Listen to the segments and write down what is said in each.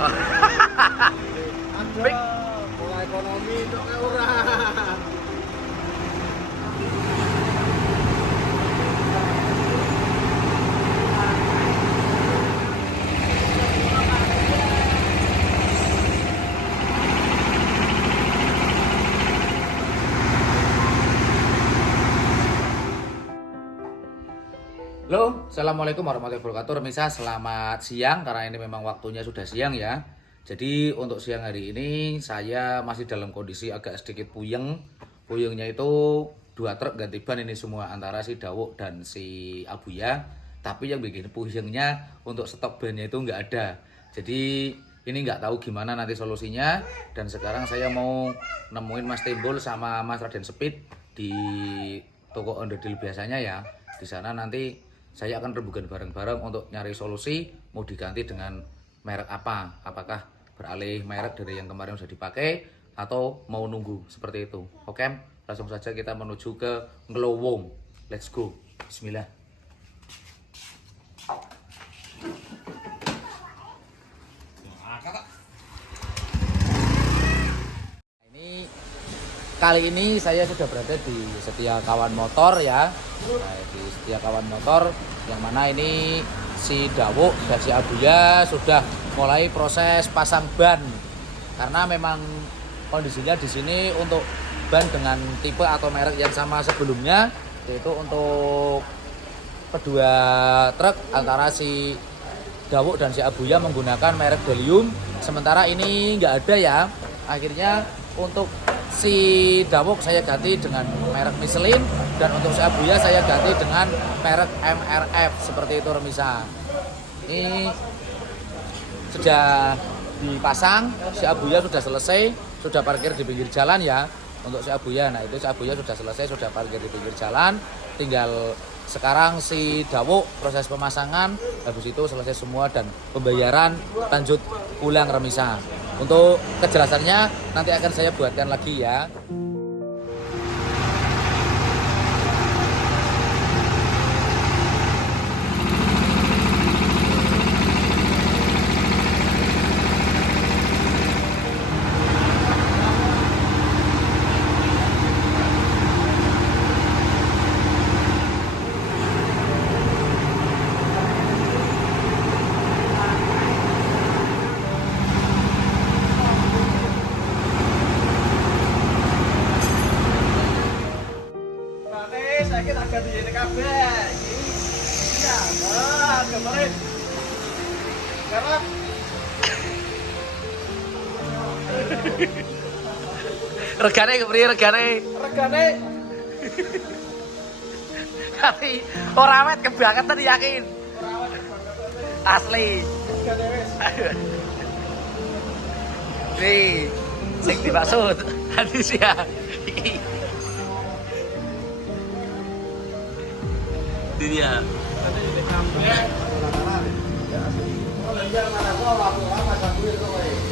Ada pola ekonomi kok ora. Halo, assalamualaikum warahmatullahi wabarakatuh. Remisa, selamat siang karena ini memang waktunya sudah siang ya. Jadi untuk siang hari ini saya masih dalam kondisi agak sedikit puyeng. Puyengnya itu 2 truk ganti ban ini semua antara si Dawuk dan si Abuya. Tapi yang bikin puyengnya untuk stok bannya itu nggak ada. Jadi ini nggak tahu gimana nanti solusinya. Dan sekarang saya mau nemuin Mas Timbul sama Mas Raden Speed di toko onderdil biasanya ya. Di sana nanti saya akan rembukan bareng-bareng untuk nyari solusi mau diganti dengan merek apa. Apakah beralih merek dari yang kemarin sudah dipakai atau mau nunggu seperti itu. Oke, langsung saja kita menuju ke Ngelowong. Let's go. Bismillah. Kali ini saya sudah berada di Setia Kawan Motor ya. Nah, di Setia Kawan Motor yang mana ini si Dawuk dan si Abuya sudah mulai proses pasang ban. Karena memang kondisinya di sini untuk ban dengan tipe atau merek yang sama sebelumnya, yaitu untuk kedua truk antara si Dawuk dan si Abuya menggunakan merek Delium. Sementara ini nggak ada ya. Akhirnya untuk si Dawuk saya ganti dengan merek Michelin dan untuk si Abuya saya ganti dengan merek MRF seperti itu Remisa. Ini sudah dipasang, si Abuya sudah selesai, sudah parkir di pinggir jalan ya. Untuk si Abuya, nah itu si Abuya sudah selesai, sudah parkir di pinggir jalan. Tinggal sekarang si Dawuk proses pemasangan, habis itu selesai semua dan pembayaran lanjut pulang Remisa. Untuk kejelasannya nanti akan saya buatkan lagi ya. Sakit agak di ini kabeh. Iya, kemarin. Garap. Regane kepriye regane? Regane Tapi ora awet kebangetan yakin. ora awet banget. Asli. Regane wis. Nih, sing dimaksud hadis ya. Ini dia.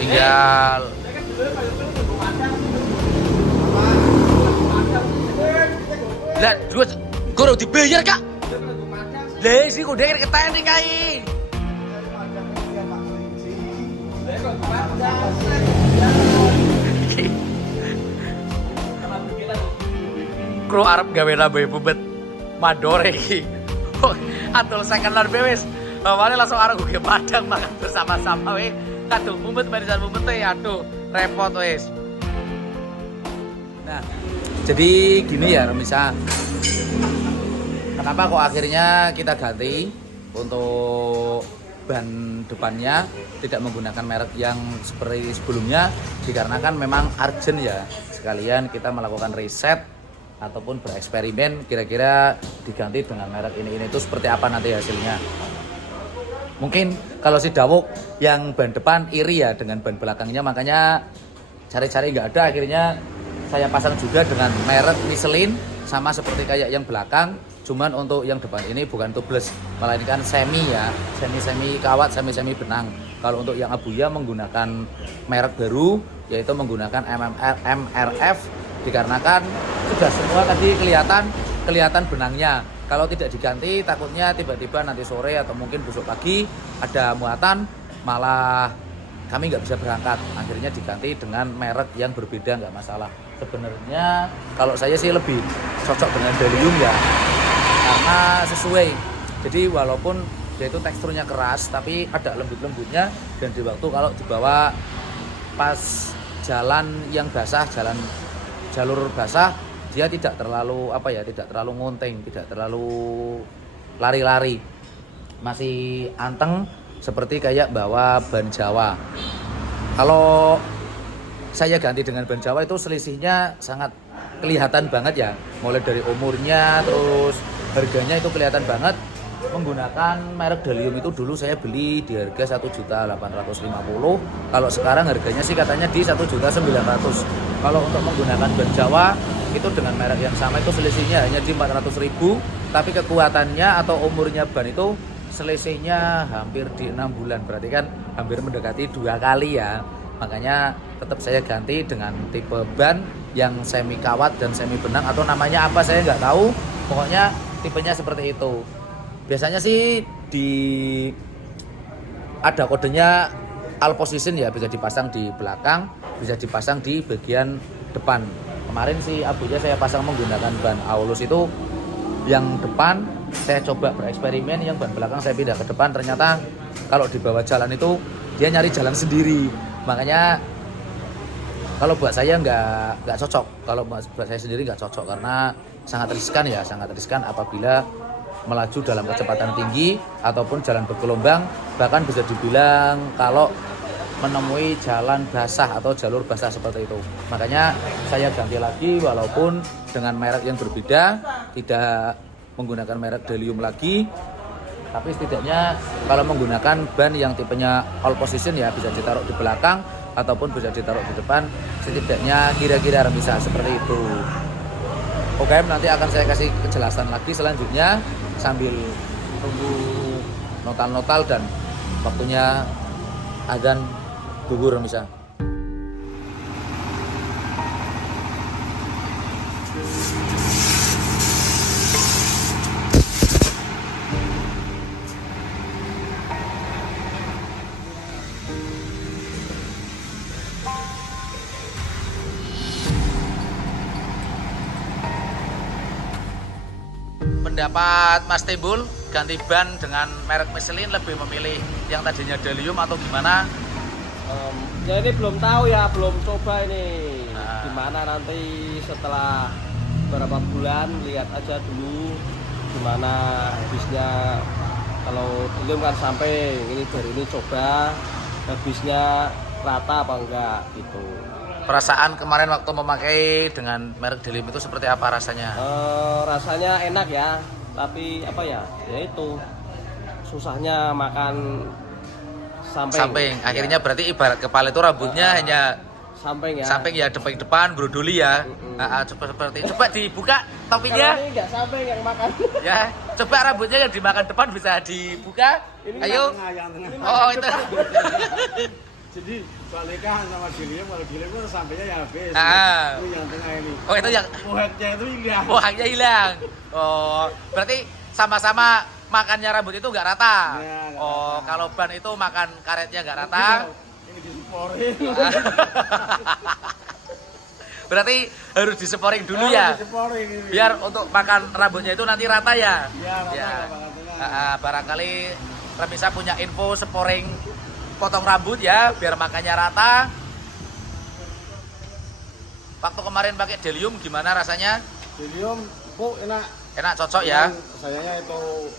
Tinggal lah dua guru dibayar kak. Lah sih kok dhewe keteni kae. Kru arep gawe nambah bebet mandore iki. Atul sekelan wis. Awalnya langsung arep gue padang makan bersama-sama we. Aduh mumet barisan mumet aduh repot wis. Nah, jadi gini ya Remisa. Kenapa kok akhirnya kita ganti untuk ban depannya tidak menggunakan merek yang seperti sebelumnya? Dikarenakan memang urgent ya. Sekalian kita melakukan riset ataupun bereksperimen kira-kira diganti dengan merek ini itu seperti apa nanti hasilnya. Mungkin kalau si Dawuk yang ban depan iri ya dengan ban belakangnya, makanya cari-cari nggak ada, akhirnya saya pasang juga dengan merek Michelin sama seperti kayak yang belakang, cuman untuk yang depan ini bukan tubeless melainkan semi ya, semi kawat, semi benang. Kalau untuk yang Abuya menggunakan merek baru yaitu menggunakan MRF, dikarenakan sudah semua tadi kelihatan benangnya. Kalau tidak diganti takutnya tiba-tiba nanti sore atau mungkin besok pagi ada muatan malah kami nggak bisa berangkat, akhirnya diganti dengan merek yang berbeda, nggak masalah. Sebenarnya kalau saya sih lebih cocok dengan Delium ya, karena sesuai. Jadi walaupun dia itu teksturnya keras tapi ada lembut-lembutnya, dan di waktu kalau dibawa pas jalan yang basah, jalur basah, dia tidak terlalu tidak terlalu ngunting, tidak terlalu lari-lari, masih anteng seperti kayak bawa ban Jawa. Kalau saya ganti dengan ban Jawa itu selisihnya sangat kelihatan banget ya, mulai dari umurnya terus harganya itu kelihatan banget. Menggunakan merek Delium itu dulu saya beli di harga 1.850.000. Kalau sekarang harganya sih katanya di 1.900.000. Kalau untuk menggunakan ban Jawa itu dengan merek yang sama itu selisihnya hanya di 400.000, tapi kekuatannya atau umurnya ban itu selisihnya hampir di 6 bulan, berarti kan hampir mendekati 2 kali ya. Makanya tetap saya ganti dengan tipe ban yang semi kawat dan semi benang, atau namanya apa saya nggak tahu, pokoknya tipenya seperti itu. Biasanya sih ada kodenya all position ya, bisa dipasang di belakang, bisa dipasang di bagian depan. Kemarin sih abunya saya pasang menggunakan ban Aulus itu yang depan, saya coba bereksperimen, yang ban belakang saya pindah ke depan, ternyata kalau dibawa jalan itu dia nyari jalan sendiri. Makanya kalau buat saya nggak cocok, kalau buat saya sendiri nggak cocok, karena sangat riskan apabila melaju dalam kecepatan tinggi ataupun jalan bergelombang, bahkan bisa dibilang kalau menemui jalan basah atau jalur basah seperti itu. Makanya saya ganti lagi, walaupun dengan merek yang berbeda, tidak menggunakan merek Delium lagi, tapi setidaknya kalau menggunakan ban yang tipenya all position ya, bisa ditaruh di belakang ataupun bisa ditaruh di depan, setidaknya kira-kira bisa seperti itu. Oke, nanti akan saya kasih kejelasan lagi selanjutnya sambil tunggu notal-notal dan waktunya adzan gugur bisa. Pendapat Mas Timbul, ganti ban dengan merek Michelin lebih memilih yang tadinya Delium atau gimana? Ya ini belum tahu ya, belum coba ini. Gimana nanti setelah beberapa bulan, lihat aja dulu gimana habisnya. Kalau Delium kan sampai ini baru ini coba habisnya rata apa enggak gitu. Perasaan kemarin waktu memakai dengan merek Delium itu seperti apa rasanya? Rasanya enak ya, tapi apa ya? Ya itu susahnya makan samping. Akhirnya berarti ibarat kepala itu rambutnya hanya samping ya. Samping ya, depan beruduli ya. Coba dibuka topinya. Kalau ini enggak samping yang makan. Ya, coba rambutnya yang dimakan depan bisa dibuka. Ini ayo. Yang tengah. Oh, itu. Jadi balikan sama Delium, kalau Delium itu sampingnya ya habis. Ini yang tengah ini. Oh, itu yang pohaknya itu hilang. Pohaknya hilang. Oh, berarti sama-sama makannya rambut itu nggak rata. Ya, rata. Kalau ban itu makan karetnya nggak rata. Ini diseporin. Berarti harus diseporing dulu ya. Diseporing ini. Biar untuk makan rambutnya itu nanti rata ya. Iya, rata ya. Barangkali Remisa punya info seporing potong rambut ya, biar makannya rata. Waktu kemarin pakai Delium gimana rasanya? Delium enak. Enak, cocok ya. Sayangnya itu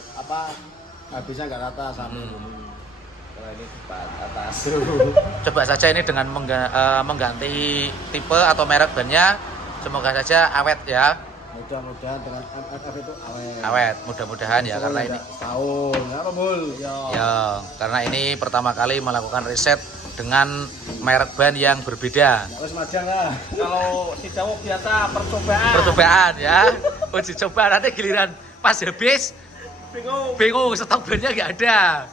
habisnya nggak rata samping. Kalau ini cepat atas. Coba saja ini dengan mengganti tipe atau merek bannya, semoga saja awet ya. Mudah-mudahan dengan MFF itu awet, mudah-mudahan ya, karena ini tahun ya Pak Bul. Ya, karena ini pertama kali melakukan riset dengan merek ban yang berbeda. Terus majang lah. Kalau si Jawa biasa Percobaan ya. Uji coba, nanti giliran pas habis bingung stok bannya nggak ada.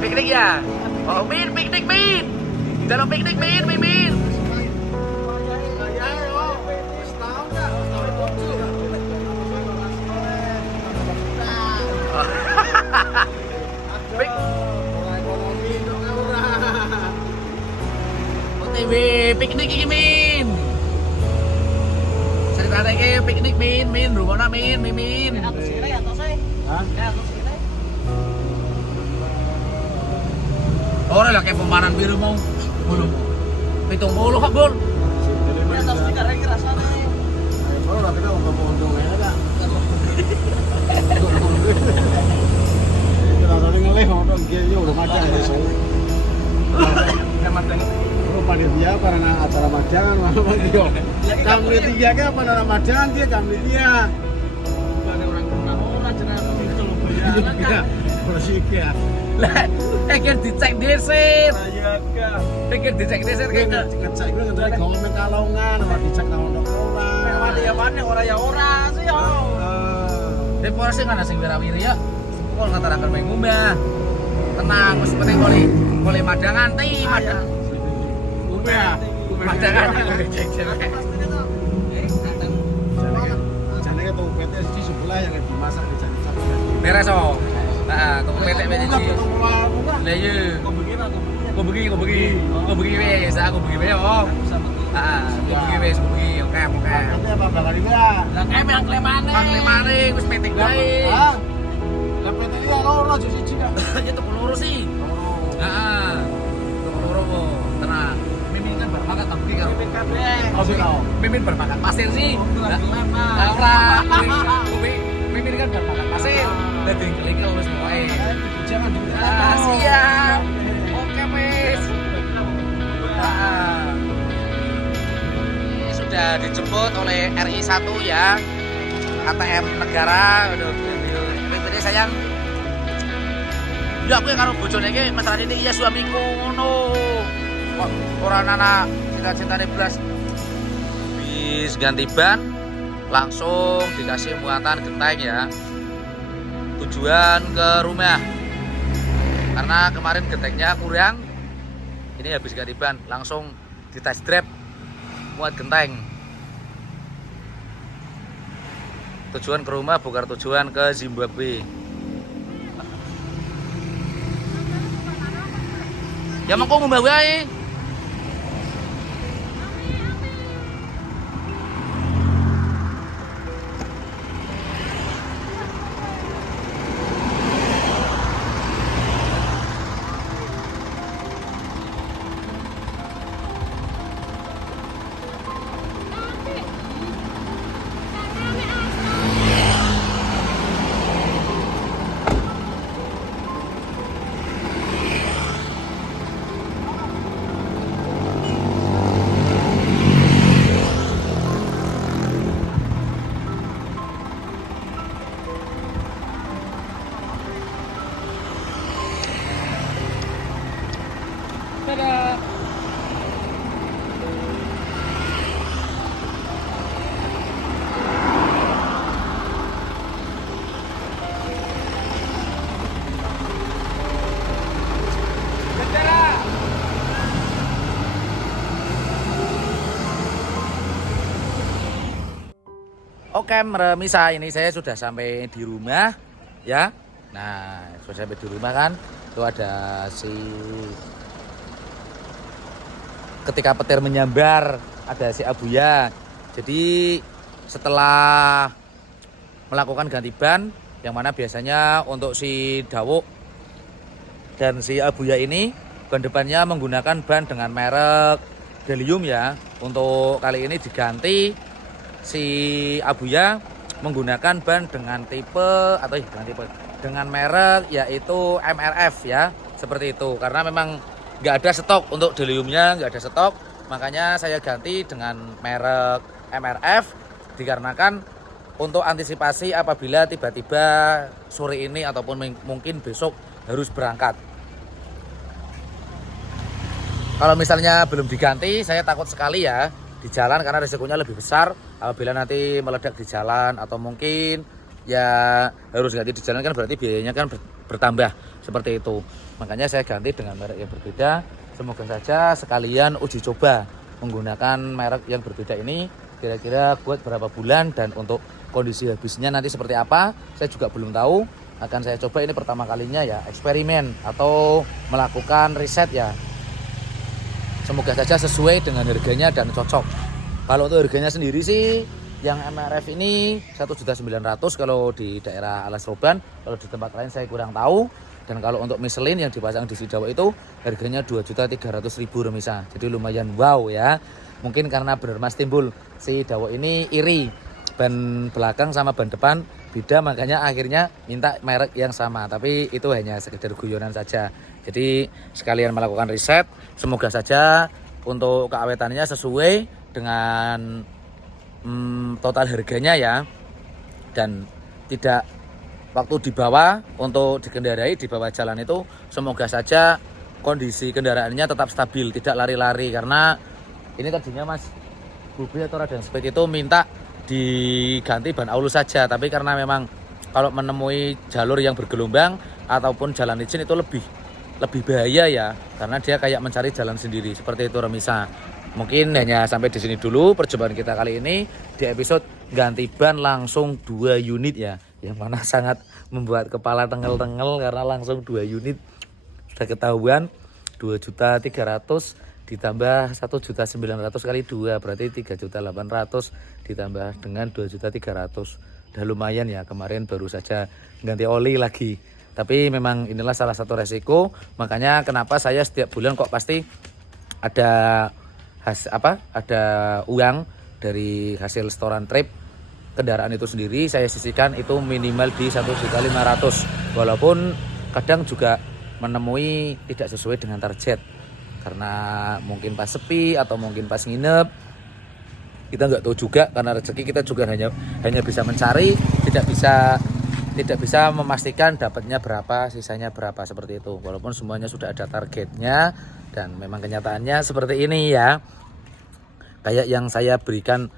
Piknik ya? Oh, Min, piknik, Min. Dalam piknik, Min, Min. OTW piknik iki, Min. Ceritane iki piknik, Min, rumahna Min. Hah? Ora lah kayak pemanan biru mau. Belum. 70 kok, Bun. Atas ini karek rasane. Oh, tapi kalau ngomong untungnya ada. Rasanya ngelih orang dia yo udah macam ada so. Kalau panitia karena acara majangan malam dia. Kami tiga kan pada majangan dia kami dia. Bukan orang kenal orang jenenge kalau bayaran kan. Bersih ya. Lah, kan dicek dhisik. Iya kan. Pikir dicek dhisik kan. Ngecek gue ngecek komen kalongan sama dicek nang orang. Mana ya mana ora ya ora sih yo. Tapi porsi mana sing wirawiri ya? Kok ngataraken main ngumbah. Tenang, wis penting boleh madangan ti, madangan. Madangan. Jane tuh PT di sebelah yang dimasak di jane satu. Beres oh. Nah, tunggu petek iki. Lah iya. Kok begi wis, aku begi wis oh. Kok begi wis, begi. Oke. Nanti apa bakal dia? Lah kayak yang klemane. Klemane wis petek wae. Hah? Lah PT dia loro aja siji kan. Ya tuku loro sih. Heeh. Tuku loro po. Tenang. Mimin kan bermakat tapi karo. Mimin kabeh. Oh, sih kau. Mimin bermakat pasir sih. Lah Ora. Mimin kan bermakat pasir. Dadi ngelingi wis pokoke. Jangan Siap. Oke, Wis. Ini sudah dijemput oleh RI 1 ya. ATM negara. Aduh, ini sayang. Ya aku yang karo bojone iki mesrane iki iya suamiku ngono. Kok ora ana cinta-cintane blas. Bis ganti ban langsung dikasih muatan genteng ya. Tujuan ke rumah. Karena kemarin gentengnya kurang. Ini habis ganti ban langsung di test drive muat genteng. Tujuan ke rumah bukan tujuan ke Zimbabwe. Ya mengko ngombe wae. Dadah. Oke, Remisa, ini saya sudah sampai di rumah ya. Nah, sudah sampai di rumah kan. Itu ada si ketika petir menyambar, ada si Abuya. Jadi setelah melakukan ganti ban, yang mana biasanya untuk si Dawuk dan si Abuya ini ban depannya menggunakan ban dengan merek Delium ya. Untuk kali ini diganti si Abuya menggunakan ban dengan dengan merek yaitu MRF ya, seperti itu. Karena memang nggak ada stok untuk Deliumnya, nggak ada stok, makanya saya ganti dengan merek MRF dikarenakan untuk antisipasi apabila tiba-tiba sore ini ataupun mungkin besok harus berangkat. Kalau misalnya belum diganti, saya takut sekali ya di jalan karena resikonya lebih besar apabila nanti meledak di jalan atau mungkin ya harus ganti di jalan kan berarti biayanya kan bertambah. seperti itu. Makanya saya ganti dengan merek yang berbeda. Semoga saja sekalian uji coba menggunakan merek yang berbeda ini kira-kira buat berapa bulan, dan untuk kondisi habisnya nanti seperti apa saya juga belum tahu. Akan saya coba, ini pertama kalinya ya, eksperimen atau melakukan riset ya. Semoga saja sesuai dengan harganya dan cocok. Kalau untuk harganya sendiri sih yang MRF ini 1.900.000 kalau di daerah Alas Roban, kalau di tempat lain saya kurang tahu. Dan kalau untuk Michelin yang dipasang di Sidawo itu harganya 2.300.000 remisa. Jadi lumayan wow ya. Mungkin karena benar Mas Timbul, Sidawo ini iri ban belakang sama ban depan beda, makanya akhirnya minta merek yang sama. Tapi itu hanya sekedar guyonan saja. Jadi sekalian melakukan riset, semoga saja untuk keawetannya sesuai dengan total harganya ya. Dan tidak waktu dibawa untuk dikendarai di bawah jalan itu, semoga saja kondisi kendaraannya tetap stabil, tidak lari-lari. Karena ini tadinya Mas Bubi atau Raden Speed itu minta diganti ban aulus saja, tapi karena memang kalau menemui jalur yang bergelombang ataupun jalan licin itu lebih bahaya ya, karena dia kayak mencari jalan sendiri seperti itu remisa. Mungkin hanya sampai di sini dulu perjumpaan kita kali ini di episode ganti ban langsung 2 unit ya, yang mana sangat membuat kepala tengel-tengel karena langsung 2 unit. Sudah ketahuan 2.300.000 ditambah 1.900.000 kali 2 berarti 3.800.000 ditambah dengan 2.300.000. Udah lumayan ya, kemarin baru saja ganti oli lagi. Tapi memang inilah salah satu resiko, makanya kenapa saya setiap bulan kok pasti ada ada uang dari hasil setoran trip kendaraan itu sendiri, saya sisihkan itu minimal di 1.500.000. Walaupun kadang juga menemui tidak sesuai dengan target, karena mungkin pas sepi atau mungkin pas nginep, kita nggak tahu juga, karena rezeki kita juga hanya bisa mencari, tidak bisa memastikan dapatnya berapa, sisanya berapa, seperti itu. Walaupun semuanya sudah ada targetnya, dan memang kenyataannya seperti ini ya. Kayak yang saya berikan,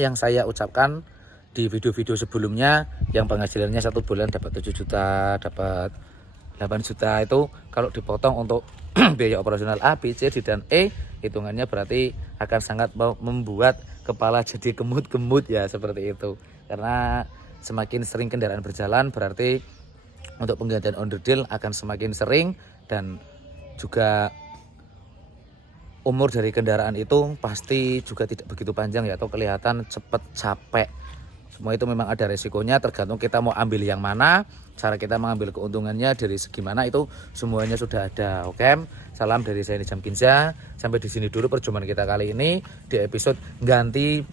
yang saya ucapkan di video-video sebelumnya, yang penghasilannya 1 bulan dapat 7 juta, dapat 8 juta, itu kalau dipotong untuk biaya operasional A, B, C, D, dan E, hitungannya berarti akan sangat membuat kepala jadi kemut-kemut ya, seperti itu. Karena semakin sering kendaraan berjalan berarti untuk penggantian onderdil akan semakin sering, dan juga umur dari kendaraan itu pasti juga tidak begitu panjang ya, atau kelihatan cepat capek. Semua itu memang ada resikonya, tergantung kita mau ambil yang mana, cara kita mengambil keuntungannya dari segi mana, itu semuanya sudah ada. Oke, salam dari saya Nijam Kinza. Sampai di sini dulu perjumpaan kita kali ini di episode ganti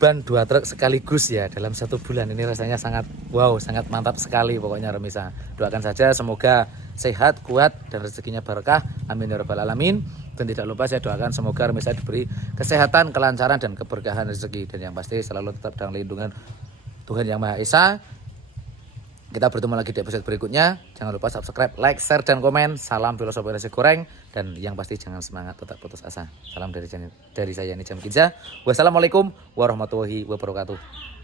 ban 2 truk sekaligus ya dalam 1 bulan. Ini rasanya sangat wow, sangat mantap sekali pokoknya remisa. Doakan saja semoga sehat, kuat, dan rezekinya berkah. Amin ya rabbal alamin. Dan tidak lupa saya doakan semoga remisa diberi kesehatan, kelancaran, dan keberkahan rezeki. Dan yang pasti selalu tetap dalam lindungan Tuhan Yang Maha Esa. Kita bertemu lagi di episode berikutnya. Jangan lupa subscribe, like, share, dan komen. Salam filosofi nasi goreng. Dan yang pasti jangan semangat, tetap putus asa. Salam dari saya Nijam Kinza. Wassalamualaikum warahmatullahi wabarakatuh.